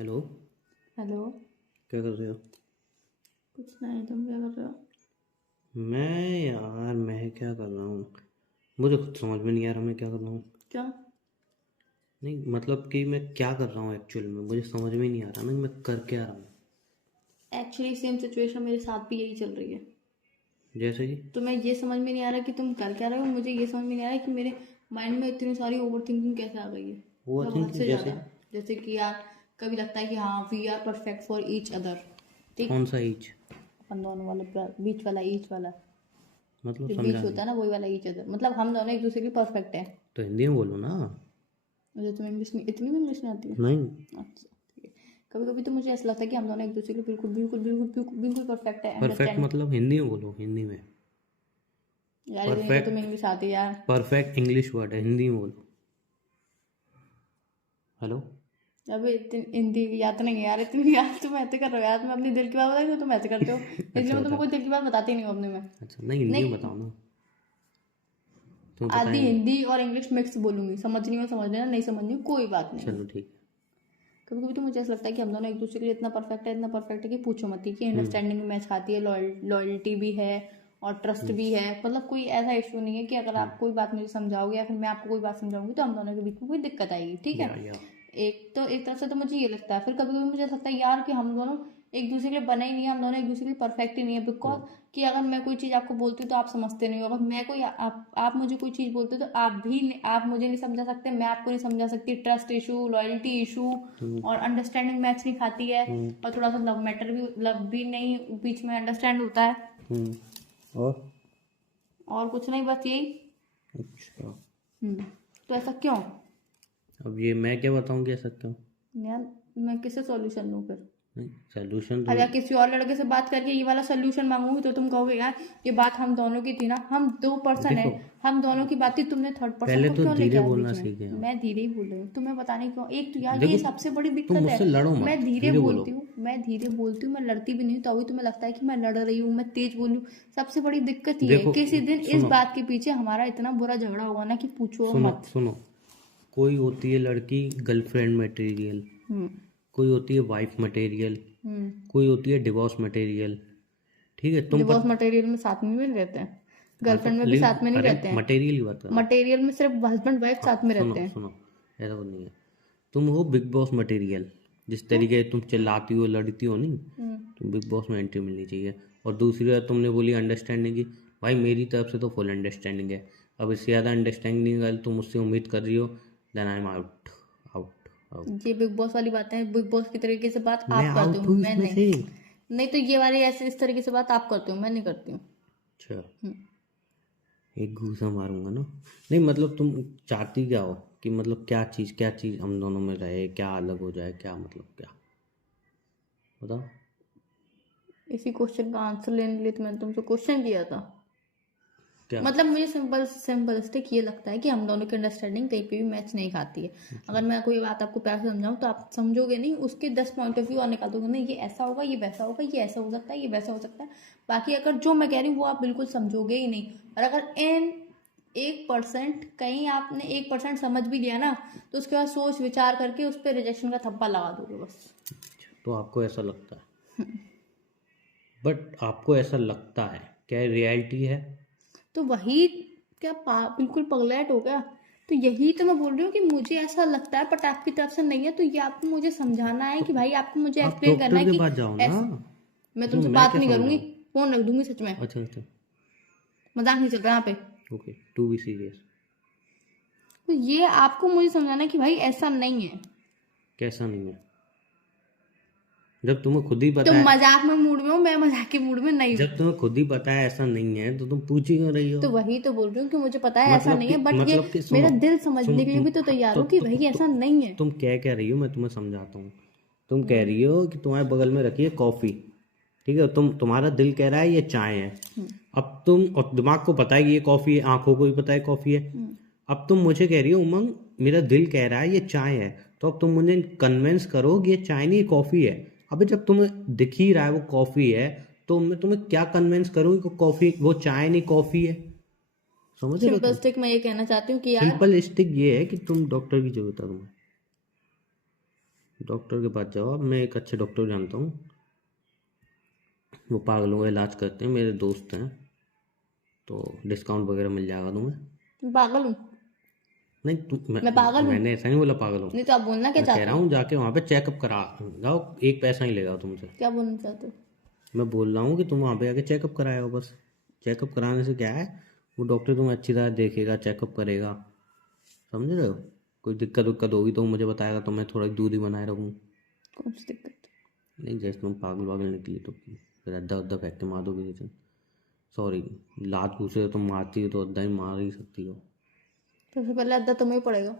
Hello. Hello. क्या कर रहे हो? कुछ नहीं, तुम क्या कर रहे हो? मैं क्या कर रहा हूँ? मुझे खुद समझ में नहीं आ रहा मैं क्या कर रहा हूँ। क्या? नहीं मतलब कि मैं क्या कर रहा हूँ एक्चुअल में मुझे समझ में नहीं आ रहा ना कि मैं कर क्या रहा हूँ। एक्चुअली सेम सिचुएशन मेरे साथ भी यही चल रही है। जैसे कि तुम्हें ये समझ में नहीं आ रहा कि तुम कर क्या रहे हो, मुझे ये समझ में नहीं आ रहा कि मेरे माइंड में इतनी सारी ओवर थिंकिंग कैसे आ गई है। ओवर मतलब हद थिंकिंग से जैसे ज़्यादा। कि जैसे कि यार कभी लगता है कि हाँ we are perfect for each other. ठीक। कौन सा ईच? अपन दोनों वाला बीच वाला ईच वाला। मतलब जो समझा बीच नहीं। होता है ना वही वाला ईच अदर, मतलब हम दोनों एक दूसरे के परफेक्ट है। तो हिंदी में बोलो ना। मुझे तुम्हें इंग्लिश में इतनी भी इंग्लिश नहीं आती है। नहीं। अच्छा ठीक है। कभी कभी तो मुझे ऐसा लगता है कि हम दोनों एक दूसरे के बिल्कुल बिल्कुल बिल्कुल बिल्कुल बिल्कुल परफेक्ट है, परफेक्ट अंडरस्टैंड। मतलब हिंदी में बोलो हिंदी में। यार इतनी तो तुम्हें परफेक्ट इंग्लिश आती है यार। परफेक्ट इंग्लिश वर्ड है हिंदी में बोलो। हेलो। अबे इतनी हिंदी याद नहीं है यार, इतनी याद तुम ऐसे कर रहे हो यार। मैं अपनी दिल की बात बताई तो तुम ऐसे करते हो, इसलिए अच्छा मैं तुम्हें बताओ। कोई दिल की बात बताती नहीं हूँ अपने में। अच्छा नहीं हिंदी में नहीं, बताओ ना। तुम्हें पता आधी है नहीं। हिंदी और इंग्लिश मिक्स बोलूंगी, समझनी हो समझ लेना, नहीं समझनी हो कोई बात नहीं है। चलो ठीक कभी कभी तो मुझे ऐसा लगता है कि हम दोनों एक दूसरे के लिए इतना परफेक्ट है, इतना परफेक्ट है कि पूछो मत ही, कि है। अंडरस्टैंडिंग मैच खाती है, लॉयल्टी भी है और ट्रस्ट भी है। मतलब कोई ऐसा इशू नहीं है कि अगर आप कोई बात मुझे समझाओगे या फिर मैं आपको कोई बात समझाऊंगी तो हम दोनों के बीच में कोई दिक्कत आएगी। ठीक है। या एक तरफ से तो मुझे ये लगता है, फिर कभी कभी मुझे लगता है यार कि हम दोनों एक दूसरे के लिए बने ही नहीं है, हम दोनों एक दूसरे के लिए परफेक्ट ही नहीं है। बिकॉज कि अगर मैं कोई चीज़ आपको बोलती हूँ तो आप समझते नहीं हो, अगर मैं कोई आप मुझे कोई चीज़ बोलते हो तो आप मुझे नहीं समझा सकते, मैं आपको नहीं समझा सकती। ट्रस्ट इशू, लॉयल्टी इशू और अंडरस्टैंडिंग मैच नहीं खाती है। और थोड़ा सा लव भी नहीं बीच में अंडरस्टैंड होता है। और और कुछ नहीं, बस यही। अच्छा हम्म। तो ऐसा क्यों? अब ये मैं क्या बताऊँ कह सकता हूँ? यार मैं किससे सॉल्यूशन लूँ फिर? नहीं सोल्यूशन तो अगर किसी और लड़के से बात करके ये वाला सोल्यूशन मांगूंगी तो तुम कहोगे यार ये बात हम दोनों की थी ना, हम दो पर्सन है, देखो हम दोनों की बात थी, तुमने थर्ड पर्सन पहले को तो क्यों लेके धीरे आया बोलना बीच में? सीखे आप। मैं धीरे ही बोल रही हूँ, तुम्हें पता नहीं क्यों। एक तो यार देखो ये सबसे बड़ी तुम दिक्कत है। मुझसे लड़ो मत मैं धीरे धीरे बोलो। बोलती हूँ, मैं धीरे बोलती हूँ, मैं लड़ती भी नहीं हूँ, तो अभी तुम्हें लगता है कि मैं लड़ रही हूँ, मैं तेज बोल रही हूँ। सबसे बड़ी दिक्कत ये है, देखो किसी दिन इस सुनो बात के पीछे हमारा इतना बुरा झगड़ा होगा ना कि पूछो सुनो मत। सुनो कोई होती है लड़की गर्लफ्रेंड मटेरियल, हम्म। कोई होती है वाइफ मटेरियल, हम्म। कोई होती है डिवोर्स मटेरियल। ठीक है तुम डिवोर्स पत मटेरियल में साथ में भी नहीं रहते हैं, हाँ तो गर्लफ्रेंड में भी साथ लेकिन में नहीं अरे रहते हैं। मटेरियल की बात कर रहा हूँ। मटेरियल में सिर्फ हस्बैंड वाइफ हाँ साथ में सुनो रहते हैं। सुनो ऐसा कुछ नहीं है। तुम हो बिग बॉस मटेरियल, जिस तो तरीके से तुम चिल्लाती हो लड़ती हो नहीं, तुम बिग बॉस में एंट्री मिलनी चाहिए। और दूसरी बात तुमने बोली अंडरस्टैंडिंग की, भाई मेरी तरफ से तो फुल अंडरस्टैंडिंग है। अब इससे ज़्यादा अंडरस्टैंडिंग अगर तुम मुझसे उम्मीद कर रही हो then I am out out out. ये बिग बॉस वाली बातें, बिग बॉस की तरीके से बात मैं आप करते हो, आउट हूँ मैं इसमें नहीं। से। नहीं तो ये वाली ऐसे इस तरीके से बात आप करते हो, मैं नहीं करती हूँ। अच्छा हम्म। एक घूसा मारूंगा ना। नहीं मतलब तुम चाहती क्या हो कि मतलब क्या चीज़ हम दोनों में रहे, क्या अलग हो जाए, क्या मतलब क्या बताओ। इसी क्वेश्चन का आंसर लेने के लिए तो मैंने तुमसे क्वेश्चन किया था। क्या? मतलब मुझे सिंपलिस्टिक ये लगता है कि हम दोनों की अंडरस्टैंडिंग कहीं पे भी मैच नहीं खाती है। अगर मैं कोई बात आपको प्यार से समझाऊं तो आप समझोगे नहीं, उसके 10 पॉइंट ऑफ व्यू और निकाल दोगे, नहीं ये ऐसा होगा, ये वैसा होगा, ये ऐसा हो सकता है, ये वैसा हो सकता है। बाकी अगर जो मैं कह रही हूँ वो आप बिल्कुल समझोगे ही नहीं। और अगर इन 1% कहीं आपने 1% समझ भी लिया ना, तो उसके बाद सोच विचार करके उस पर रिजेक्शन का थप्पा लगा दोगे बस। तो आपको ऐसा लगता है, बट आपको ऐसा लगता है क्या रियलिटी है? तो वही, क्या बिल्कुल पगलेट हो गया? तो यही तो मैं बोल रही हूँ कि मुझे ऐसा लगता है बट आपकी तरफ से नहीं है, तो ये आपको मुझे समझाना है तो कि भाई आपको मुझे आप एक्सप्लेन करना डॉक्टर है के कि पास जाओ ना। ऐसा। मैं इसमें तुमसे मैं बात क्या नहीं करूंगी, समझाऊँ? फोन रख दूंगी सच में। अच्छा अच्छा मजाक नहीं चल रहा यहाँ पे। Okay to be serious. तो ये आपको मुझे समझाना है कि भाई ऐसा नहीं है। कैसा नहीं है? जब तुम्हें खुद ही पता तुम है, मजाक में मूड में हो, मैं मजाक के मूड में नहीं हूँ। जब तुम्हें खुद ही पता है ऐसा नहीं है तो तुम पूछ ही क्यों रही हो? तो वही तो बोल रही हूँ कि मुझे पता है ऐसा नहीं है, बट ये मतलब कि सुनो मेरा दिल सुनो समझने के लिए तुम भी तो हाँ, तैयार हो कि भाई ऐसा नहीं है। तुम क्या रही हो मैं तुम्हें समझाता हूँ। तुम कह रही हो कि तुम्हारे बगल में रखी है कॉफ़ी, ठीक है, तुम्हारा दिल कह रहा है ये चाय है। अब तुम और दिमाग को पता है कि ये कॉफ़ी है, आंखों को भी पता है कॉफ़ी है। अब तुम मुझे कह रही हो उमंग मेरा दिल कह रहा है ये चाय है, तो अब तुम मुझे कन्विंस करो कि ये चाय नहीं कॉफ़ी है। अबे जब तुम्हें दिख ही रहा है वो कॉफ़ी है, तो मैं तुम्हें क्या कन्विंस करूँ कि कॉफ़ी वो चाय नहीं कॉफ़ी है? समझ रहे हो सिंपल तुम? स्टिक मैं ये कहना चाहती हूँ कि यार सिंपल स्टिक ये है कि तुम डॉक्टर की जरूरत है तुम्हें। डॉक्टर के पास जाओ। अब मैं एक अच्छे डॉक्टर जानता हूँ, वो पागलों का इलाज करते हैं, मेरे दोस्त हैं, तो डिस्काउंट वगैरह मिल जाएगा तुम्हें। मैं पागल हूँ? नहीं मैं पागल हूँ? मैंने ऐसा नहीं बोला पागल हूँ। नहीं तो आप बोलना क्या मैं कह चाहते रहा हो? हूँ जाके वहाँ पे चेकअप करा जाओ, एक पैसा नहीं लेगा तुमसे। क्या बोलना चाहते हो? मैं बोल रहा हूँ कि तुम वहाँ पे आके चेकअप कराओ बस। चेकअप कराने से क्या है, वो डॉक्टर तुम्हें अच्छी तरह देखेगा, चेकअप करेगा, समझ रहे हो। कोई दिक्कत उक्कत होगी तो मुझे बताएगा, तो मैं थोड़ा दूरी बनाए रखूँ। कौन सी दिक्कत? नहीं जैसे तुम पागल वागल निकली तो फिर अद्धा अद्धा फेंक के मार दोगे जैसे। सॉरी, लात घूसे तो तुम मारती हो तो अद्धा ही मार ही सकती हो। सबसे पहले अद्दा तुम्हें ही पड़ेगा।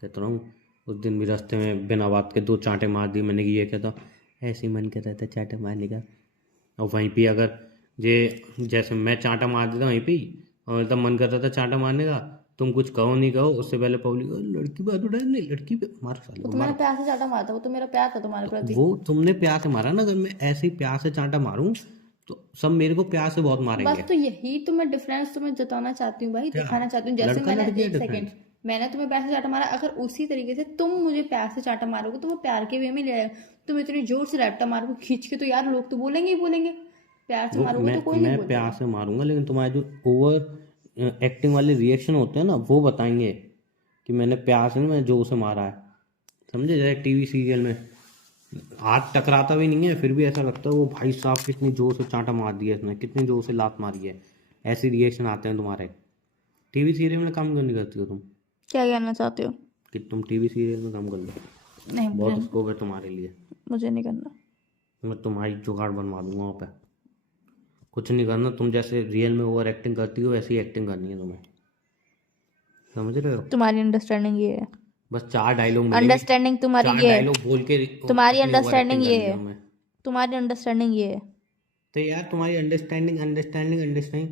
कहता रहा हूँ, उस दिन भी रास्ते में बिना बात के 2 चांटे मार दिए मैंने कि ये क्या था, ऐसे ही मन कर रहा था चांटे मारने का। और वहीं पे अगर ये जैसे मैं चांटा मार देता वहीं पे और तब मन कर रहा था चांटा मारने का, तुम कुछ कहो नहीं कहो, उससे पहले पब्लिक लड़की बात उड़ा नहीं, लड़की पे मारो साले वो को तो मैंने मारो। प्यार से चाटा मारा था, वो तो मेरा प्यार था तुम्हारे प्रति। वो तुमने प्यार से मारा ना, अगर मैं ऐसे ही प्यार से चांटा मारूं तो सब मेरे को प्यार से बहुत मारेंगे। बस तो यही तो मैं डिफरेंस तुम्हें जताना चाहती हूँ भाई, क्या दिखाना चाहती हूँ। जैसे लड़का मैंने लड़की है एक सेकंड, डिफरेंस? मैंने तुम्हें प्यार से चाटा मारा, अगर उसी तरीके से तुम मुझे प्यार से चाटा मारोगे तो वो प्यार के वे में ले आएगा। तुम इतनी जोर से रैप्टा मारोगे खींच के तो यार लोग तो बोलेंगे ही बोलेंगे। प्यार से वो मारोगे तो कोई नहीं मैं प्यार बोलेगा। से मारूंगा, लेकिन तुम्हारे जो ओवर एक्टिंग वाले रिएक्शन होते हैं ना, वो बताएंगे कि मैंने प्यार से नहीं, मैंने जोर से मारा है। समझे, जैसे टीवी सीरियल में हाथ टकराता भी नहीं है फिर भी ऐसा लगता है वो भाई साहब कितनी जोर से चांटा मार दिया इसने, कितनी जोर से लात मारी है। ऐसे रिएक्शन आते हैं तुम्हारे। टीवी सीरियल में काम क्यों नहीं करती हो तुम? क्या कहना चाहते हो? कि तुम टीवी सीरियल में काम कर लो, नहीं, बहुत स्कोप है तुम्हारे लिए। मुझे नहीं करना। मैं तुम्हारी जुगाड़ बनवा दूंगा वहाँ पे। कुछ नहीं करना, तुम जैसे रियल में ओवर एक्टिंग करती हो वैसी एक्टिंग करनी है तुम्हें, समझ रहे हो। तुम्हारी अंडरस्टैंडिंग ये है। बस 4 डायलॉग मिलेंगे, अंडरस्टैंडिंग तुम्हारी 4 ये है। डायलॉग बोल के तुम्हारी अपनी ओवर अंडरस्टैंडिंग एक्टिंग ये करनी है है। तुम्हें। तुम्हारी अंडरस्टैंडिंग ये है। तो यार तुम्हारी अंडरस्टैंडिंग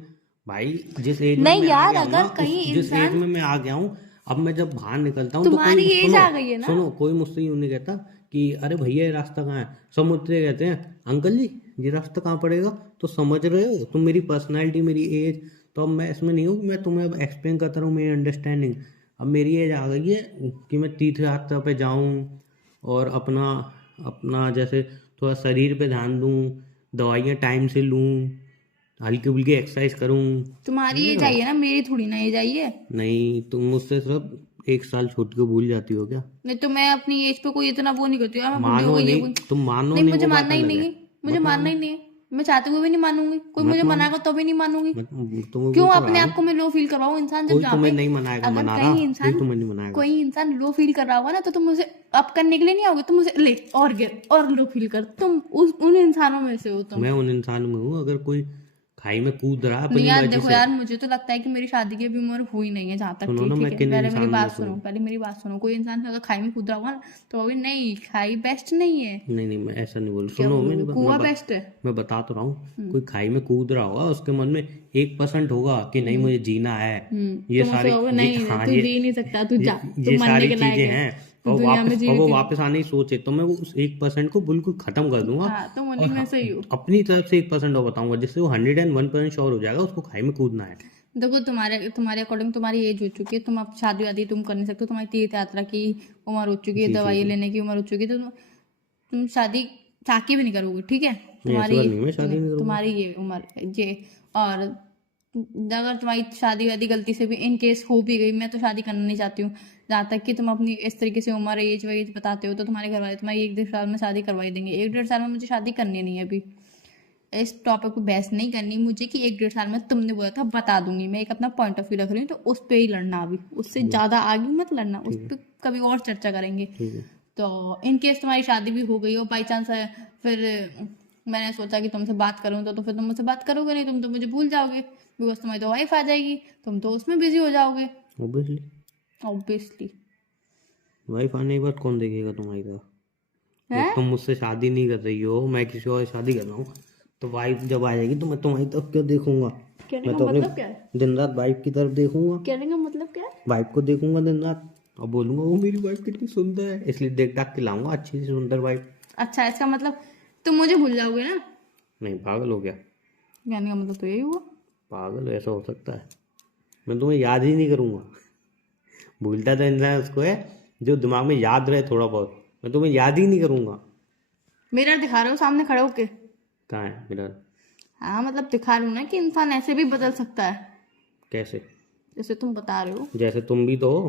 भाई, जिस एज में नहीं मैं आ यार, गया हूँ ना, अगर कहीं जिस एज इंसान, में मैं आ गया हूँ, अब मैं जब बाहर निकलता हूँ तो तुम्हारी कोई एज सुनो आ गई है ना। सुनो, कोई मुझसे यूँ नहीं कहता कि अरे भैया ये रास्ता कहाँ है। सब मुझसे कहते हैं अंकल जी ये रास्ता कहाँ पड़ेगा। तो समझ रहे हो तुम मेरी पर्सनैलिटी, मेरी एज। तो अब मैं इसमें नहीं हूँ कि मैं तुम्हें अब एक्सप्लेन करता रहूँ मेरी अंडरस्टैंडिंग। अब मेरी एज आ गई है कि मैं तीर्थ यात्रा पे जाऊँ और अपना अपना जैसे थोड़ा शरीर पे ध्यान दूँ, दवाइयाँ टाइम से लूँ, हल्की फुल्की एक्सरसाइज करूँ। तुम्हारी समझ एज रहे आई हो? है ना, मेरी थोड़ी ना एज आई है। नहीं, तुम मुझसे सिर्फ 1 साल छोटी को भूल जाती हो क्या? नहीं तो मैं अपनी एज पे कोई इतना वो नहीं करती हूँ, यार मैं बुढ़ी हो मानो गई ये नहीं, वो। तुम मानो नहीं, नहीं मुझे वो बात मानना ही अलग नहीं है। है। मुझे मत मानना ही मानो, नहीं है। मैं चाहते हुए भी नहीं मानूंगी। कोई मत मुझे मानो, मनाएगा तो भी नहीं मानूंगी। तुम्हें क्यों बोल तो अपने रहा आप हूँ। को मैं लो फील करवाऊँ? इंसान जब कोई जहाँ तुम्हें पे, नहीं मनाएगा, अगर मना रहा कोई तुम्हें नहीं मनाएगा। कोई इंसान लो फील कर रहा होगा ना, तो तुम मुझे अप करने के लिए नहीं आओगे। तुम मुझे ले और गिर और लो फील कर। तुम उन इंसानों में से हो तुम। मैं उन इंसानों में हूँ, अगर कोई खाई में कूद रहा है नहीं अपनी यार मर्जी देखो से। यार, मुझे तो लगता है कि मेरी शादी की अभी उम्र हुई नहीं है जहाँ तक सुनो की। ना, ठीक मैं है, किन पहले मेरी इंसानों में बात से सुनो, हूँ। पहले मेरी बात सुनो। कोई इंसान अगर खाई में कूद रहा होगा ना, तो अभी नहीं, खाई बेस्ट नहीं है। नहीं नहीं, मैं ऐसा नहीं बोल, क्या सुनो बोलोगे? कुआं बेस्ट है। मैं बता तो रहा हूँ। कोई खाई में कूद रहा होगा, उसके मन में 1% होगा कि नहीं मुझे जीना है। ये तुम उससे सारी कहोगे ये नहीं हाँ तू ये जी नहीं सकता, तू जा, तू ये मरने सारी के लायक चीजें है, हैं। तू और दुनिया में वापस, और जीवित वो ही नहीं। वापस आने ही सोचे तो मैं वो उस 1% को बिल्कुल खत्म कर दूंगा। हाँ, तुम और उन्हीं में से ही हो। अपनी तरफ से 1% और बताऊंगा, जिससे वो 101% श्योर हो जाएगा उसको खाई में कूदना है। देखो, तुम्हारे अकॉर्डिंग तुम्हारी एज हो चुकी है, तुम अब शादी वादी तुम कर नहीं सकते। तुम्हारी तीर्थ यात्रा की उम्र हो चुकी है, जी जी दवाई जी, लेने की उम्र हो चुकी है, तो तुम शादी चाहके भी नहीं करोगे। ठीक है, नहीं ऐसी बात नहीं, मैं शादी नहीं करूंगा। तुम्हारी ये उम्र है ये। और अगर तुम्हारी शादी वादी गलती से भी इन केस हो भी गई, मैं तो शादी करना नहीं चाहती हूँ। जहाँ तक कि तुम अपनी इस तरीके से उम्र एज वेज बताते हो, तो तुम्हारे घर वाले तुम्हारी 1-1.5 साल में शादी करवाई देंगे। 1-1.5 साल में मुझे शादी करनी नहीं है अभी। इस टॉपिक पे बहस नहीं करनी मुझे कि 1-1.5 साल में तुमने बोला था बता दूंगी। मैं एक अपना पॉइंट ऑफ व्यू रख रही हूँ, तो उस पे ही लड़ना। अभी उससे ज्यादा आगे मत लड़ना, उस पर कभी और चर्चा करेंगे। ठीक है। तो इन केस तुम्हारी शादी भी हो गई हो बाई चांस, फिर मैंने सोचा कि तुमसे बात करूँ, तो फिर तुम मुझसे बात करोगे नहीं, तुम तो मुझे भूल जाओगे। बिकॉज तुम्हारी तो वाइफ आ जाएगी, तुम तो उसमें बिजी हो जाओगे। Obviously obviously. वाइफ आने के बाद कौन देखेगा तुम्हारी तरफ? है? जब तुम मुझसे शादी नहीं कर रही हो, मैं किसी और से शादी कर रहा हूँ, तो वाइफ जब आ जाएगी तो मैं तुम्हारी तरफ क्यों देखूंगा? कहने मैं का तो अपनी मतलब क्या है? दिन रात वाइफ की तरफ देखूंगा। कहने का मतलब क्या है? वाइफ को देखूंगा दिन रात और बोलूंगा वो मेरी वाइफ कितनी सुंदर है, इसलिए देख दाख के लाऊंगा अच्छी सी सुंदर वाइफ। अच्छा, इसका मतलब तुम मुझे भूल जाओगे ना? नहीं, पागल हो गया? कहने का मतलब तो यही हुआ। पागल ऐसा हो सकता है? मैं तुम्हें याद ही नहीं करूंगा। भूलता तो इंसान उसको है जो दिमाग में याद रहे थोड़ा बहुत। मैं तुम्हें याद ही नहीं करूंगा। मिरर दिखा रहे हो सामने खड़े होके? कहाँ है मिरर? हाँ मतलब दिखा रही हूँ ना कि इंसान ऐसे भी बदल सकता है कैसे? जैसे तुम बता रहे हो। जैसे तुम भी तो हो,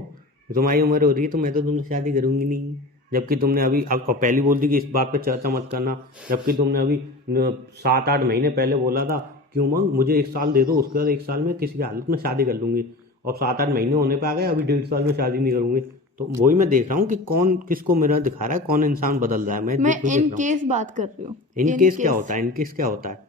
तुम्हारी उम्र हो रही है तो मैं तो तुमसे शादी करूंगी नहीं। जबकि तुमने अभी अब पहली बोल दी कि इस बात पे चर्चा मत करना, जबकि तुमने अभी 7-8 महीने पहले बोला था कि उमंग मुझे 1 साल दे दो, उसके बाद 1 साल में किसी की हालत में शादी कर लूंगी। और 7-8 महीने होने पे आ गए, अभी 1.5 साल में शादी नहीं करूंगी। तो वही मैं देख रहा हूँ कि कौन किसको मिरर दिखा रहा है, कौन इंसान बदल रहा है। मैं मैं बिल्कुल देख इन रहा हूँ। केस बात कर रही हूँ। इन केस क्या होता है? इन केस क्या होता है?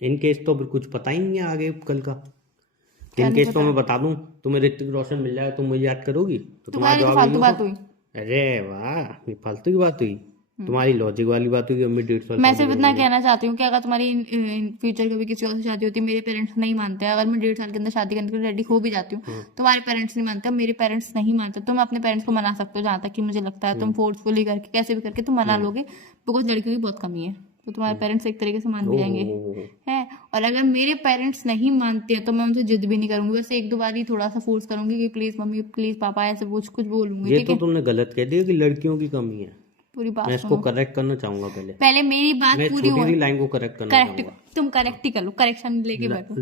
इन केस तो अभी कुछ पता ही नहीं है आगे कल का। क्या इन नहीं केस तो पता? मैं बता दूं, तुम्हें ऋतिक रोशन मिल जाए, तुम मुझे याद करोगी? तो तुम्हारा तुम्हारी तो जवाब फालतू यूं बात होगा। हुई। अरे वाह, ये फालतू की बात हुई। तुम्हारी लॉजिक वाली बात हुई कि अम्मी 1.5 साल मैं शादी सिर्फ इतना करूंगी। कहना चाहती हूँ कि अगर तुम्हारी इन फ्यूचर कभी किसी और से शादी होती है, मेरे पेरेंट्स नहीं मानते, अगर मैं 1.5 साल के अंदर शादी करने के लिए रेडी हो भी जाती हूँ, तुम्हारे पेरेंट्स नहीं मानते, मेरे पेरेंट्स नहीं मानते, तुम अपने पेरेंट्स को मना सकते हो जहाँ तक कि मुझे लगता है। तुम फोर्सफुली करके कैसे भी करके तुम मना लोगे, बिकॉज लड़कियों की बहुत कमी है, तो तुम्हारे पेरेंट्स एक तरीके से मान भी जाएंगे। ओहो, है। और अगर मेरे पेरेंट्स नहीं मानते हैं तो मैं उनसे जिद भी नहीं करूंगी, बस 1-2 बार ही थोड़ा सा फोर्स करूंगी कि प्लीज मम्मी प्लीज पापा, ऐसे कुछ बोलूंगी। ये ठीक तो है? तुमने गलत कह दिया कि लड़कियों की कमी है। पूरी बात मैं इसको सुनो। करेक्ट करना चाहूंगा पहले। पहले मेरी बात मैं पूरी छोटी हो। सी लाइन को करेक्ट करना करेक्ट। चाहूंगा। तुम करेक्ट ही कर लो, करेक्शन लेके बैठो।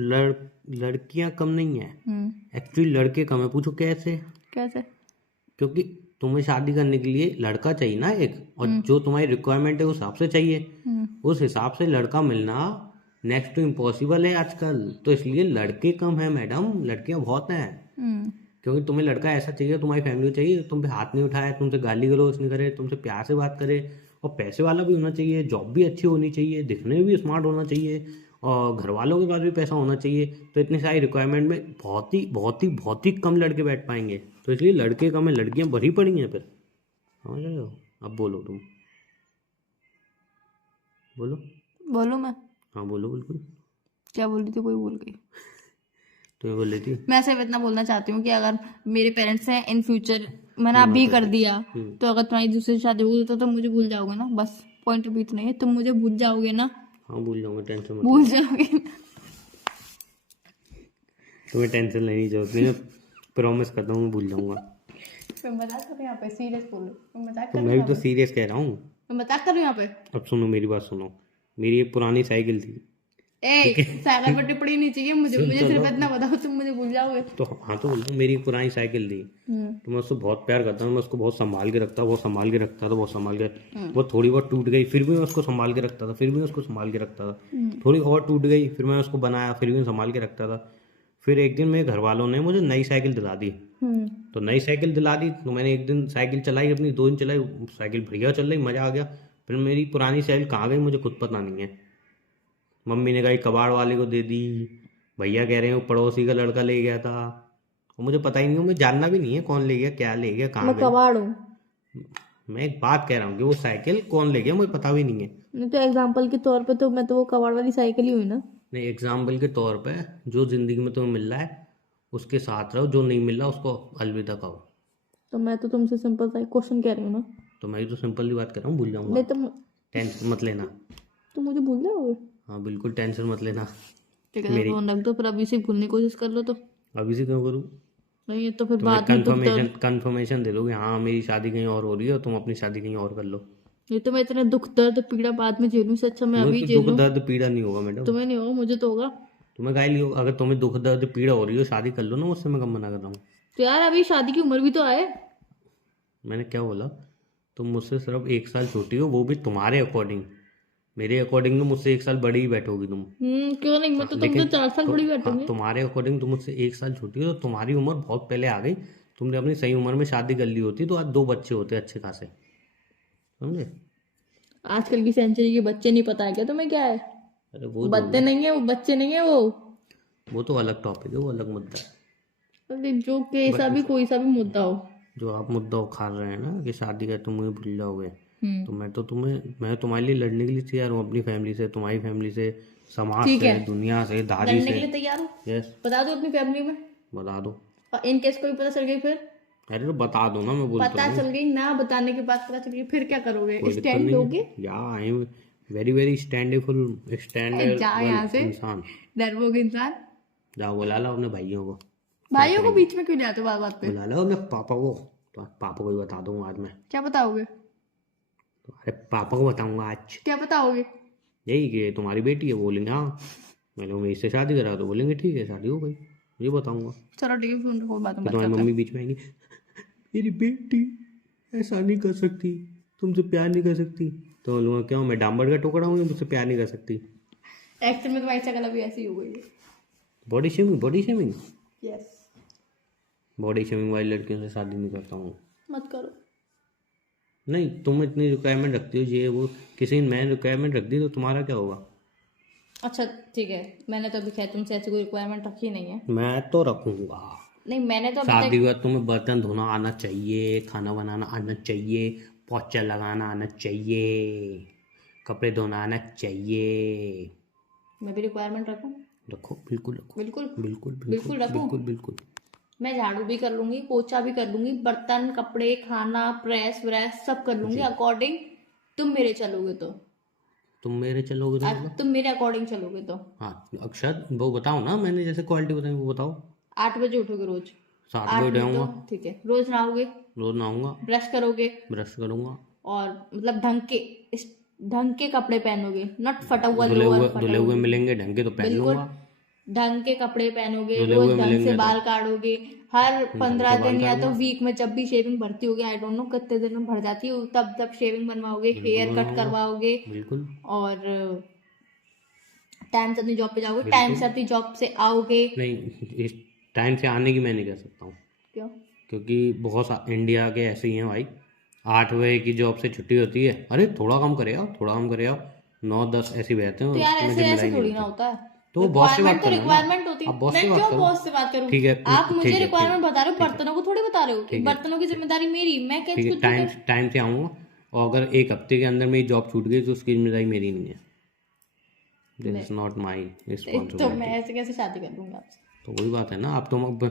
लड़कियां कम नहीं है, हम्म। एक्चुअली लड़के कम है। पूछो कैसे? कैसे? क्योंकि तुम्हें शादी करने के लिए लड़का चाहिए ना एक, और जो तुम्हारी रिक्वायरमेंट है उस हिसाब से चाहिए। उस हिसाब से लड़का मिलना नेक्स्ट टू इम्पॉसिबल है आजकल। तो इसलिए लड़के कम है मैडम, लड़कियां बहुत हैं। हम्म। क्योंकि तुम्हें लड़का ऐसा चाहिए, तुम्हारी फैमिली को चाहिए, तुम पे हाथ नहीं उठाए, तुमसे गाली गलौज नहीं करे, तुमसे प्यार से बात करे, और पैसे वाला भी होना चाहिए, जॉब भी अच्छी होनी चाहिए, दिखने में भी स्मार्ट होना चाहिए, और घर वालों के पास भी पैसा होना चाहिए। तो इतनी सारी रिक्वायरमेंट में बहुत ही बहुत ही बहुत ही कम लड़के बैठ पाएंगे। तो इसलिए लड़के कम है, लड़कियां भरी पड़ी हैं फिर। समझ रहे हो? अब बोलो तुम, बोलो। बोलूं मैं? हाँ बोलो बिल्कुल। क्या बोल रही थी? कोई भूल गई। तुम्हें बोल रही थी। मैं सिर्फ इतना बोलना चाहती हूँ कि अगर मेरे पेरेंट्स हैं इन फ्यूचर मना भी कर दिया, तो अगर तुम्हारी दूसरी शादी होगी तो तुम मुझे भूल जाओगे ना, बस पॉइंट ऑफ व्यू इतना ही है, तुम मुझे भूल जाओगे ना। हाँ भूल जाऊंगा, टेंशन मत भूल लो। जाओगे ना। तुम्हें टेंशन लेने की जरूरत नहीं है, प्रॉमिस करता हूँ मैं भूल जाऊंगा। मैं मजाक कर रही हूँ यहाँ पे, सीरियस बोल रही हूँ, मैं मजाक तो कर मैं रही भी हूँ तो यहाँ पे, सीरियस कह रहा हूँ। मैं मजाक कर रही हूँ यहाँ पे। अब सुनो मेरी बात सुनो। मेरी एक पुरानी साइकिल थी। ठीक है? सागर पर टिप्पणी नहीं चाहिए मुझे, सुन मुझे तो सिर्फ लो। इतना बताओ तुम मुझे भूल जाओगे। तो हाँ तो बोलता हूँ, मेरी एक पुरानी साइकिल थी। तो मैं उसको बहुत प्यार करता हूँ, मैं उसको बहुत संभाल के रखता, बहुत संभाल के रखता था, बहुत संभाल के। वो थोड़ी बहुत टूट गई, फिर भी मैं उसको संभाल के रखता था, फिर भी उसको संभाल के रखता था। थोड़ी और टूट गई, फिर मैं उसको बनाया, फिर भी संभाल के रखता था। फिर एक दिन मेरे घर वालों ने मुझे नई साइकिल दिला दी। तो नई साइकिल दिला दी तो मैंने एक दिन साइकिल चलाई, अपनी 2 दिन चलाई, साइकिल बढ़िया चल रही, मज़ा आ गया। फिर मेरी पुरानी साइकिल कहाँ गई मुझे खुद पता नहीं है। मम्मी ने कहा कबाड़ वाले को दे दी, भैया कह रहे हैं वो पड़ोसी का लड़का ले गया था, और मुझे पता ही नहीं, मुझे जानना भी नहीं है कौन ले गया, क्या ले गया, कहाँ मैं गई। कबाड़ हूँ? मैं एक बात कह रहा हूँ कि वो साइकिल कौन ले गया मुझे पता भी नहीं है। नहीं तो एग्जाम्पल के तौर पे तो मैं तो वो कबाड़ वाली साइकिल ही हुई ना। नहीं, एग्जाम्पल के तौर पे जो जिंदगी में तुम्हें मिल रहा है उसके साथ रहो, जो नहीं मिल रहा उसको अलविदा कहो। तो मैं तो तुमसे सिंपल सा क्वेश्चन कह रही हूँ ना। तो मैं तो सिंपल ही बात कर रहा हूँ, भूल जाऊंगा। नहीं तो टेंशन मत लेना। तुम मुझे भूल जाओगे। हाँ बिल्कुल टेंशन मत लेना। ठीक है, मेरी फोन रख दो, फिर अभी से भूलने की कोशिश कर लो तो। अभी से क्यों करूँ? नहीं तो फिर तुम्हें बाद में दुख दर्द। कंफर्मेशन दे दोगे हाँ मेरी शादी कहीं और हो रही है और तुम अपनी शादी कहीं और कर लो। नहीं तो मैं इतने दुख दर्द पीड़ा बाद में झेलूं से अच्छा मैं तुम्हें अभी तो दुख झेलूं। दर्द पीड़ा नहीं होगा मैडम। तुम्हें नहीं होगा, मुझे तो होगा। तुम्हें काहे नहीं होगा? अगर तुम्हें दुख दर्द पीड़ा हो रही हो शादी कर लो ना मुझसे, मैं कम मना कर रहा हूँ। तो यार अभी शादी की उम्र भी तो आए। मैंने क्या बोला? तुम मुझसे सिर्फ 1 साल छोटी हो, वो भी तुम्हारे अकॉर्डिंग। मेरे अकॉर्डिंग तो मुझसे 1 साल बड़ी ही बैठोगी तुम। क्यों नहीं, मैं तो तुमसे लेकिन 4 साल बड़ी बैठूंगी। तुम्हारे अकॉर्डिंग तुम मुझसे 1 साल छोटी हो, तो तुम्हारी उम्र बहुत पहले आ गई। तुमने अपनी सही उम्र में शादी कर ली होती तो आज 2 बच्चे होते अच्छे खासे। समझे? आजकल की सेंचुरी के बच्चे नहीं पता है क्या तुम्हें क्या है? अरे वो बच्चे नहीं है वो, बच्चे नहीं है वो तो अलग टॉपिक है, वो अलग मुद्दा है। अरे जो कैसा भी कोई सा भी मुद्दा हो। जो आप मुद्दा उखाड़ रहे हैं ना कि शादी का तुम मुझे भूल जाओगे, तो मैं तुम्हारे लिए लड़ने के लिए तैयार हूँ, अपनी फैमिली से, तुम्हारी फैमिली से, समाज ठीक से, है। दुनिया से, दादी लड़ने के से। लिए तैयार हो? यस, बता दो अपनी फैमिली में। बता दो। और इन केस कोई पता चल गई फिर? अरे तो बता दो ना, मैं बोलता पता हूँ। चल गई ना, बताने के बाद पता चल गई फिर क्या करोगे? कोई दिक्कत स्टैंड नहीं लोगे? है। या I am very very standard जा यहाँ से इंसान। डरपोक इंसान। जाओ बुला लो अपने भाइयों को। भाइयों को बीच में क्यों ले आते हो बात बात पे? बुला लो अपने पापा को, तो पापा को ही बता दूंगा आज मैं। क्या बताओगे? अरे पापा को बताऊंगा आज। क्या बताओगे? यही कि तुम्हारी बेटी है, बोलेंगे हाँ मैंने मैं इससे शादी करा, तो बोलेंगे ठीक है शादी हो गई, ये बताऊंगा। चलो ठीक है, फिर कोई बात फिर मत तुम्हारी करते। मम्मी बीच में आएंगी, मेरी बेटी ऐसा नहीं कर सकती, तुमसे प्यार नहीं कर सकती, तो बोलूँगा क्यों मैं डांबर का टुकड़ा हूँ, मुझसे प्यार नहीं कर सकती। एक्चुअल में तुम्हारी शक्ल अभी ऐसी हो गई है। Body shaming, body shaming, yes. Body shaming वाली लड़कियों से शादी नहीं करता हूँ। मत करो। नहीं, तुम इतनी रिक्वायरमेंट रखती हो, ये वो किसी ने मैंने रिक्वायरमेंट रख दी तो तुम्हारा क्या होगा? अच्छा ठीक है, मैंने तो अभी खैर तुमसे ऐसी कोई रिक्वायरमेंट रखी नहीं है। मैं तो रखूंगा। नहीं मैंने तो अभी शादी तक के बाद तुम्हें बर्तन धोना आना चाहिए, खाना बनाना आना चाहिए, पोछा लगाना आना चाहिए, कपड़े धोना आना चाहिए। मैं भी रिक्वायरमेंट रखूं? रखो, बिल्कुल रखो, बिल्कुल बिल्कुल बिल्कुल बिल्कुल रखूं। बिल्कुल बिल्कुल। मैं झाड़ू भी कर लूंगी, पोछा भी कर लूंगी, बर्तन कपड़े खाना प्रेस व्रेस सब कर लूंगी जी। अकॉर्डिंग तुम मेरे चलोगे तो। तुम मेरे चलोगे तो मतलब? तुम मेरे अकॉर्डिंग चलोगे तो। हाँ अक्षर वो बताओ ना, मैंने जैसे क्वालिटी बताई वो बताओ। 8 बजे उठोगे रोज? 7 8 बजे बजे उठाऊंगा, तो ठीक है। रोज नहाओगे, रोज नहाऊंगा, ब्रश करोगे ब्रश करूंगा, और मतलब ढंग के कपड़े पहनोगे, नट फटा हुआ धुले लोअर हुए फटा धुले हुआ। हुए मिलेंगे ढंग के तो पहन बिल्कुल लूंगा। ढंग के कपड़े पहनोगे, धुले रोज हुए ढंग से मिलेंगे तो बाल काटोगे, हर ढंग 15 से बाल दिन या तो काटूंगा। वीक में जब भी शेविंग भरती होगी, आई डोंट नो कितने दिन में भर जाती है, तब शेविंग बनवाओगे, बिल्कुल हेयर कट बनवाऊंगा, करवाओगे बिल्कुल और टाइम से अपनी जॉब पे जाओगे, टाइम बिल्कुल। से अपनी जॉब से आओगे। नहीं, इस टाइम से आने की मैं नहीं कर सकता हूँ, क्यों? क्योंकि इंडिया के ऐसे ही हैं भाई। 8 बजे की जॉब से छुट्टी होती है, अरे थोड़ा काम करे आओ, थोड़ा काम करे आओ, 9-10 ऐसे बैठते हैं, तो यार उसमें ऐसे जिम्मेदारी ऐसे नहीं थोड़ी ना होती। होता है। तो बॉस से बात रिक्वायरमेंट तो करो ना, रिक्वायरमेंट होती आप है। बॉस से मैं बात क्यों करो। बॉस से बात करूं? ठीक है, आप मुझे ठीक है, रिक्वायरमेंट बता रहे हो, ठीक है, बर्तनों को थोड़ी बता रहे हो कि ठीक है, बर्तनों की जिम्मेदारी मेरी, मैं क्या ठीक है, कुछ भी टाइम से आऊँगा, और अगर 1 हफ्ते के अंदर मेरी जॉब छूट गई तो उसकी जिम्मेदारी मेरी नहीं है। दिस इज नॉट माई तो मैं रिस्पॉन्सिबिलिटी। ऐसे कैसे शादी कर लूंगा आपसे? तो वही बात है ना, अब तुम अब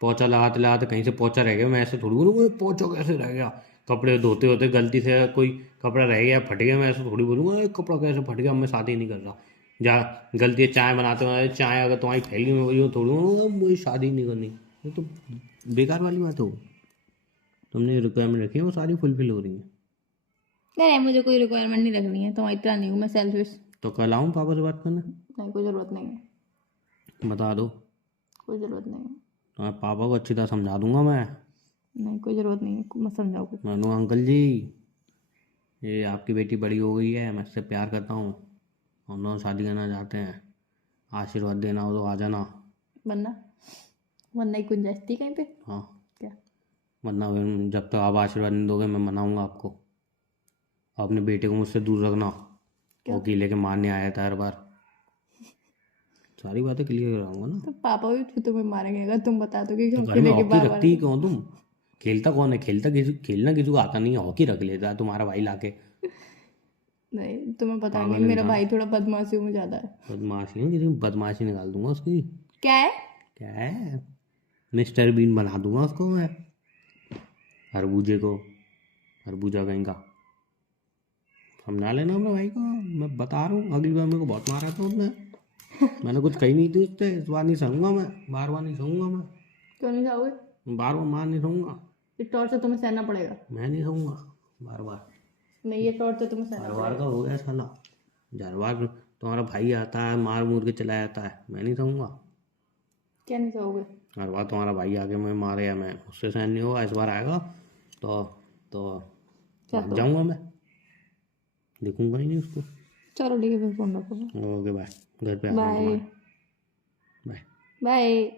पोछा लगाते लगाते कहीं से पोछा रह गया, मैं ऐसे थोड़ी बोलूँगा पोछा कैसे रह गया, कपड़े धोते होते गलती से कोई कपड़ा रह गया फट गया, मैं ऐसे थोड़ी बोलूँगा कपड़ा कैसे फट गया, मैं शादी नहीं कर रहा। जा गलती से चाय बनाते हुए, चाय अगर तुम्हारी फैल गई मैं बोलूँ थोड़ी बोलूँगा मुझे शादी नहीं करनी, ये तो बेकार वाली बात हो। तुमने रिक्वायरमेंट रखी है वो सारी फुलफिल हो रही है। नहीं मुझे कोई रिक्वायरमेंट नहीं रखनी है, तो इतना नहीं हूँ मैं सेल्फिश। तो कल आऊँ पापा से बात करने? नहीं कोई ज़रूरत नहीं है, बता दो, कोई ज़रूरत नहीं है। तुम्हारे पापा को अच्छी तरह समझा दूंगा मैं। नहीं कोई ज़रूरत नहीं है, मत समझाओ कुछ। मैं बोलूँगा अंकल जी ये आपकी बेटी बड़ी हो गई है, मैं इससे प्यार करता हूँ, हम दोनों शादी करना चाहते हैं, आशीर्वाद देना हो तो आ जाना। वरना ही गुंजाइश थी कहीं पे? हाँ, क्या? वरना फिर जब तक आप आशीर्वाद नहीं दोगे मैं मनाऊंगा आपको। अपने बेटे को मुझसे दूर रखना, क्यों? वकील लेके मारने आया था हर बार, सारी बातें क्लियर कराऊंगा ना। तो पापा भी फिर तुम्हें मारेंगे अगर तुम बता दोगे कि तो हम घर में लेके हॉकी बार रखती बार। क्यों तुम? खेलता कौन है? खेलना किसी को आता नहीं है, हॉकी रख लेता है तुम्हारा भाई लाके। नहीं तुम्हें पता पागल नहीं, मेरा इंसान। भाई थोड़ा बदमाशियों में ज़्यादा है। बदमाशी है, किसी की बदमाशी निकाल दूंगा उसकी। क्या है? क्या है? मिस्टर बीन बना दूंगा उसको मैं, खरबूजे को, खरबूजा कहीं का। समझा लेना अपने भाई को, मैं बता रहा हूँ, अगली बार मेरे को बहुत मारा था उसने, मैंने कुछ कही नहीं थी उससे, इस बार नहीं सहूंगा मैं, बार बार नहीं सहूंगा मैं, क्यों नहीं खाओगे? बार बार मार नहीं सहूंगा, ये टॉर्चर तुम्हें सहना पड़ेगा। मैं नहीं सहूंगा बार बार। नहीं ये टॉर्चर तुम्हें सहना हर बार का हो गया साला, हर बार तुम्हारा भाई आता है मार मूर के चला जाता है, मैं नहीं सहूंगा। क्या नहीं सहोगे? हर बार तुम्हारा भाई आके मैं मारे या मैं उससे सहन नहीं होगा, इस बार आएगा तो क्या भाग तो? जाऊंगा मैं, देखूंगा ही नहीं उसको। चलो ठीक है, फिर फोन रखो। ओके बाय, घर पे आ बाय जाऊंगा। बाय। बाय।